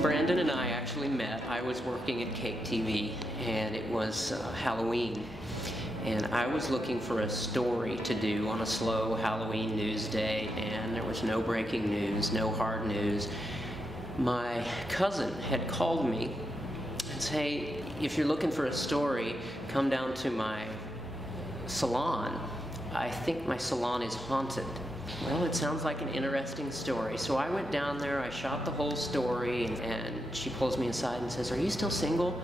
Brandon and I actually met. I was working at Cake TV, and it was Halloween. And I was looking for a story to do on a slow Halloween news day, and there was no breaking news, no hard news. My cousin had called me and said, "Hey, if you're looking for a story, come down to my salon. I think my salon is haunted." Well, it sounds like an interesting story. So I went down there, I shot the whole story, and she pulls me aside and says, "Are you still single?"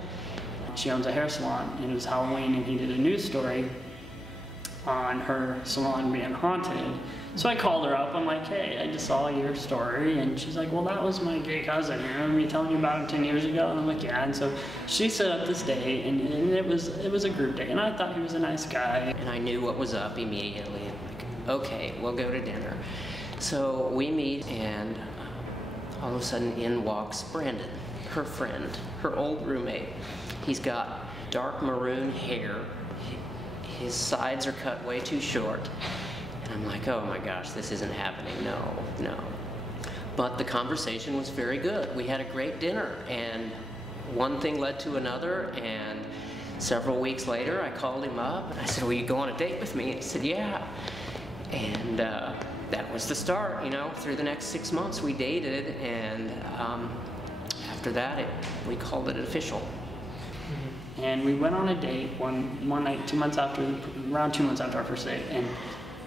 She owns a hair salon, and it was Halloween, and he did a news story on her salon being haunted. So I called her up. I'm like, "Hey, I just saw your story." And she's like, "Well, that was my gay cousin. You remember me telling you about him 10 years ago?" And I'm like, "Yeah." And so she set up this day, and it was a group day, and I thought he was a nice guy. And I knew what was up immediately. I'm like, okay, we'll go to dinner. So we meet, and all of a sudden in walks Brandon, her friend, her old roommate. He's got dark maroon hair. His sides are cut way too short. And I'm like, oh my gosh, this isn't happening. No. But the conversation was very good. We had a great dinner, and one thing led to another, and several weeks later I called him up and I said, "Will you go on a date with me?" And he said, "Yeah." And that was the start, you know. Through the next 6 months we dated, and after that we called it official. And we went on a date one night, around 2 months after our first date, and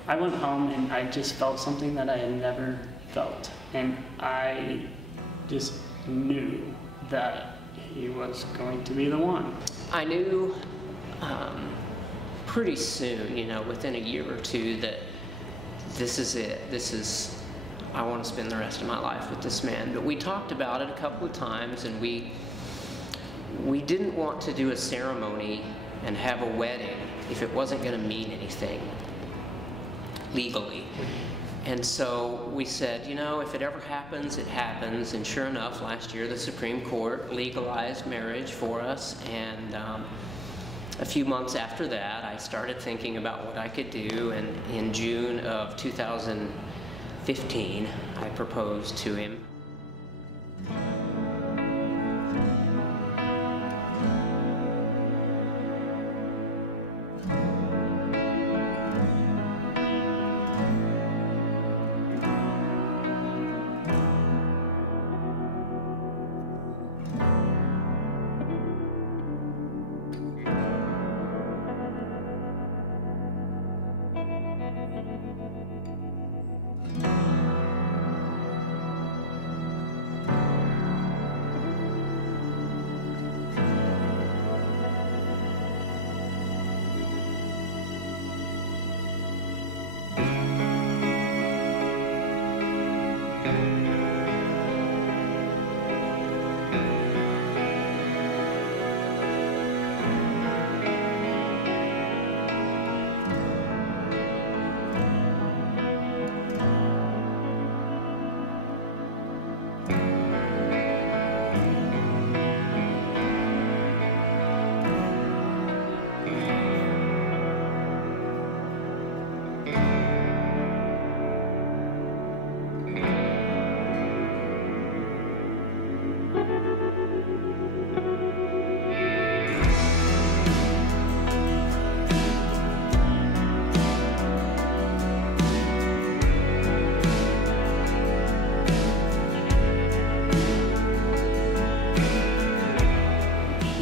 I went home and I just felt something that I had never felt, and I just knew that he was going to be the one. I knew pretty soon, you know, within a year or two, that this is it. I want to spend the rest of my life with this man. But we talked about it a couple of times, and we didn't want to do a ceremony and have a wedding if it wasn't going to mean anything legally. And so we said, you know, if it ever happens, it happens. And sure enough, last year the Supreme Court legalized marriage for us, and a few months after that I started thinking about what I could do, and in June of 2015 I proposed to him.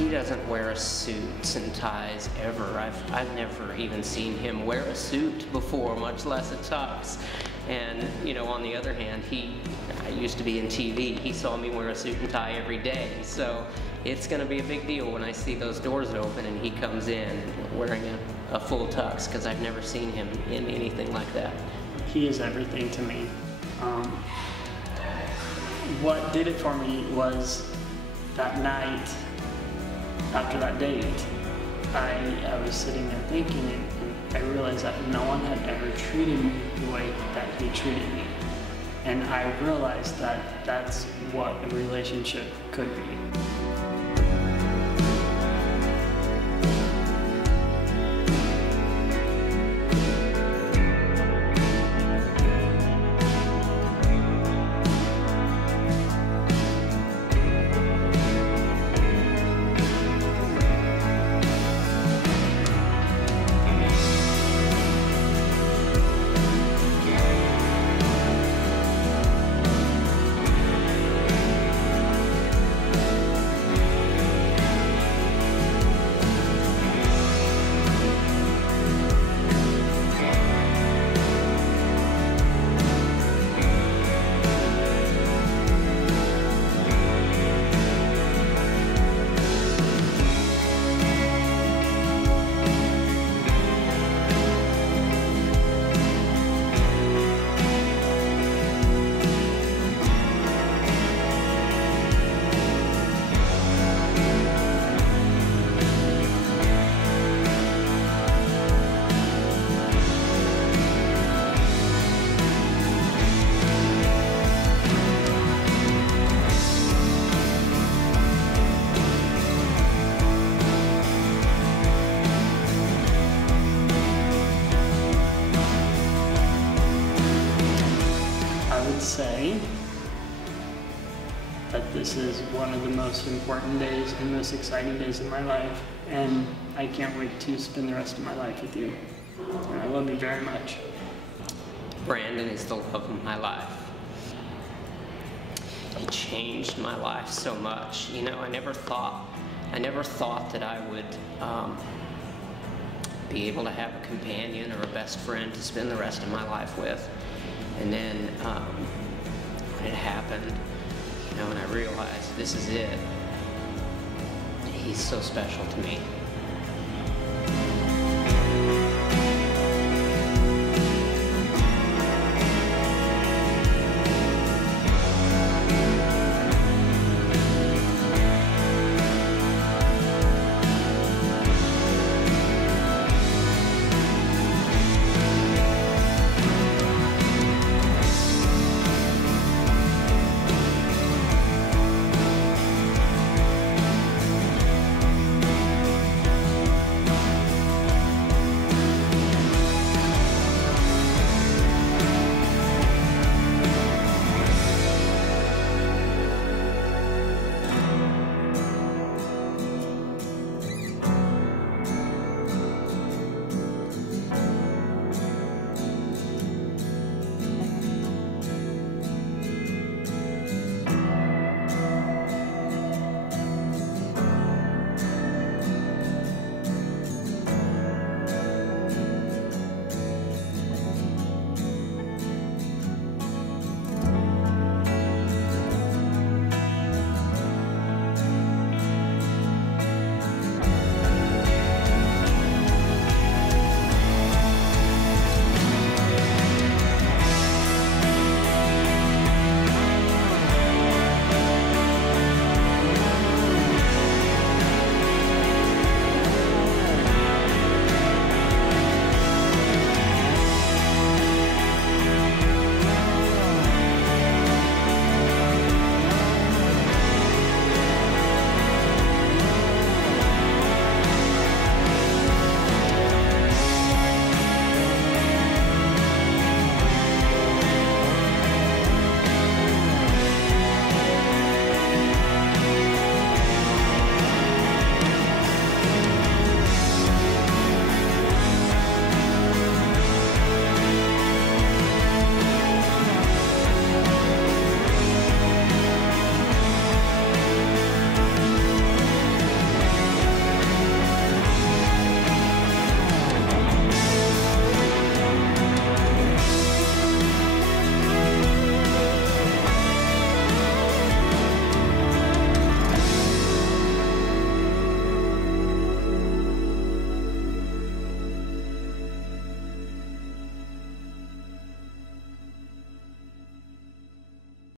Doesn't wear suits and ties ever. I've never even seen him wear a suit before, much less a tux. And you know, on the other hand, I used to be in TV. He saw me wear a suit and tie every day. So it's going to be a big deal when I see those doors open and he comes in wearing a full tux, because I've never seen him in anything like that. He is everything to me. What did it for me was that night after that date, I was sitting there thinking, and I realized that no one had ever treated me the way that he treated me. And I realized that that's what a relationship could be. say that this is one of the most important days and most exciting days of my life, and I can't wait to spend the rest of my life with you. And I love you very much. Brandon is the love of my life. He changed my life so much. You know, I never thought that I would be able to have a companion or a best friend to spend the rest of my life with. And then when it happened, you know, and I realized this is it, he's so special to me.